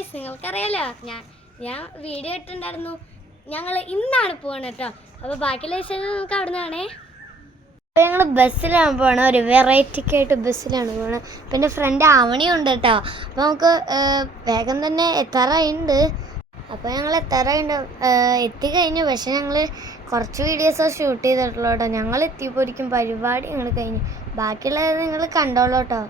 Guys, നിങ്ങൾക്കറിയാലോ ഞാൻ video ഇട്ടിട്ടുണ്ടായിരുന്നു. ഞങ്ങൾ ഇന്നാണ് പോകണം കേട്ടോ. അപ്പോൾ ബാക്കിയുള്ള വിഷയം നമുക്ക് അവിടെ നിന്നാണേ. അപ്പോൾ ഞങ്ങൾ ബസ്സിലാണ് പോകണം, ഒരു വെറൈറ്റിക്കായിട്ട് ബസ്സിലാണ് പോകണം. അപ്പം എൻ്റെ ഫ്രണ്ട് ആവണിയുണ്ട് കേട്ടോ. അപ്പോൾ നമുക്ക് വേഗം തന്നെ എത്താറായിട്ടുണ്ട്. അപ്പോൾ ഞങ്ങൾ എത്തിക്കഴിഞ്ഞു. പക്ഷേ ഞങ്ങൾ കുറച്ച് വീഡിയോസ് ഷൂട്ട് ചെയ്തിട്ടുള്ളൂ കേട്ടോ. ഞങ്ങൾ എത്തിയപ്പോഴേക്കും പരിപാടി ഞങ്ങൾ കഴിഞ്ഞു. ബാക്കിയുള്ളത് നിങ്ങൾ കണ്ടോളൂ കേട്ടോ.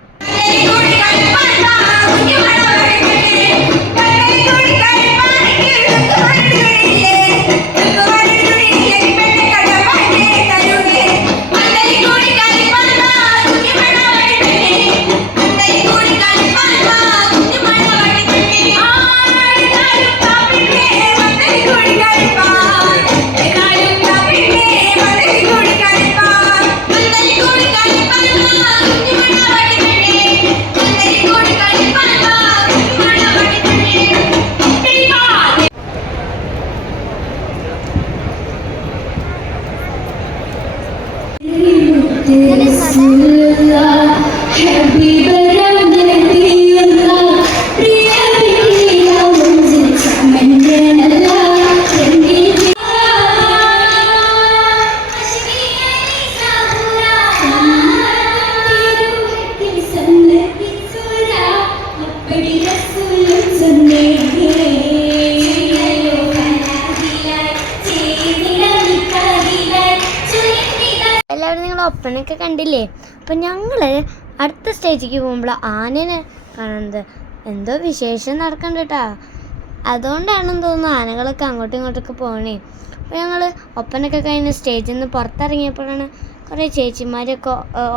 എല്ലാവരും നിങ്ങൾ ഒപ്പനയൊക്കെ കണ്ടില്ലേ? അപ്പം ഞങ്ങൾ അടുത്ത സ്റ്റേജിലേക്ക് പോകുമ്പോൾ ആനനെ കാണുന്നത് എന്തോ വിശേഷം നടക്കണ്ട കേട്ടോ. അതുകൊണ്ടാണെന്ന് തോന്നുന്നു ആനകളൊക്കെ അങ്ങോട്ടും ഇങ്ങോട്ടൊക്കെ പോകണേ. അപ്പോൾ ഞങ്ങൾ ഒപ്പനൊക്കെ കഴിഞ്ഞ് സ്റ്റേജിൽ നിന്ന് പുറത്തിറങ്ങിയപ്പോഴാണ് കുറേ ചേച്ചിമാരൊക്കെ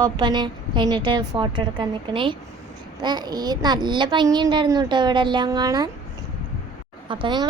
ഒപ്പന കഴിഞ്ഞിട്ട് ഫോട്ടോ എടുക്കാൻ നിൽക്കണേ. അപ്പം ഈ നല്ല ഭംഗിയുണ്ടായിരുന്നു കേട്ടോ ഇവിടെ എല്ലാം കാണാൻ. അപ്പം ഞങ്ങൾ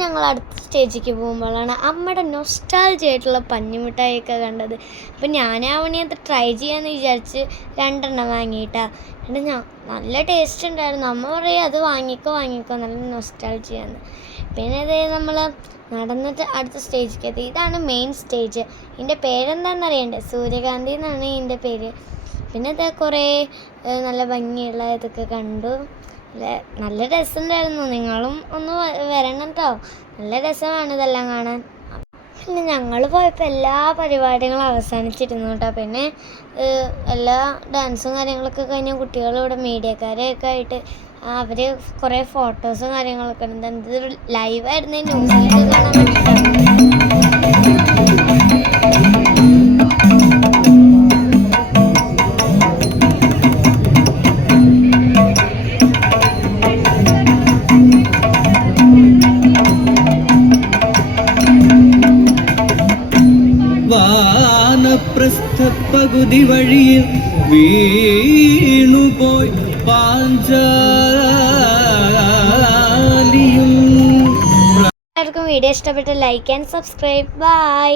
ഞങ്ങൾ അടുത്ത സ്റ്റേജിലേക്ക് പോകുമ്പോഴാണ് അമ്മയുടെ നൊസ്റ്റാൾജി ആയിട്ടുള്ള പഞ്ഞിമിഠായിയൊക്കെ കണ്ടത്. അപ്പം ഞാനാവണി അത് ട്രൈ ചെയ്യാമെന്ന് വിചാരിച്ച് 2 വാങ്ങിയിട്ടാ. എന്നിട്ട് നല്ല ടേസ്റ്റ് ഉണ്ടായിരുന്നു. അമ്മ പറയും അത് വാങ്ങിക്കോ നല്ല നൊസ്റ്റാൾജിയാന്ന്. പിന്നെ ഇത് നമ്മൾ നടന്നിട്ട് അടുത്ത സ്റ്റേജിലേക്ക് എത്തി. ഇതാണ് മെയിൻ സ്റ്റേജ്. ഇതിൻ്റെ പേരെന്താണെന്ന് അറിയണ്ടേ? സൂര്യകാന്തി എന്നാണ് ഇതിൻ്റെ പേര്. പിന്നെ ഇത് കുറേ നല്ല ഭംഗിയുള്ള ഇതൊക്കെ കണ്ടു. നല്ല രസമുണ്ടായിരുന്നു. നിങ്ങളും ഒന്ന് വരണം കേട്ടോ. നല്ല രസമാണ് ഇതെല്ലാം കാണാൻ. പിന്നെ ഞങ്ങൾ പോയപ്പോൾ എല്ലാ പരിപാടികളും അവസാനിച്ചിരുന്നു കേട്ടോ. പിന്നെ എല്ലാ ഡാൻസും കാര്യങ്ങളൊക്കെ കഴിഞ്ഞ കുട്ടികളിവിടെ മീഡിയക്കാരൊക്കെ ആയിട്ട് അവർ കുറേ ഫോട്ടോസും കാര്യങ്ങളൊക്കെ ഉണ്ട്. എന്ത് ലൈവായിരുന്നു ന്യൂസിലൊക്കെ കാണാൻ പറ്റിയിട്ടുണ്ട്. പകുതി വഴിയിൽ വീണുപോയി പാഞ്ചാലിയും. എല്ലാവർക്കും വീഡിയോ ഇഷ്ടപ്പെട്ട ലൈക്ക് ആൻഡ് സബ്സ്ക്രൈബ്. ബൈ.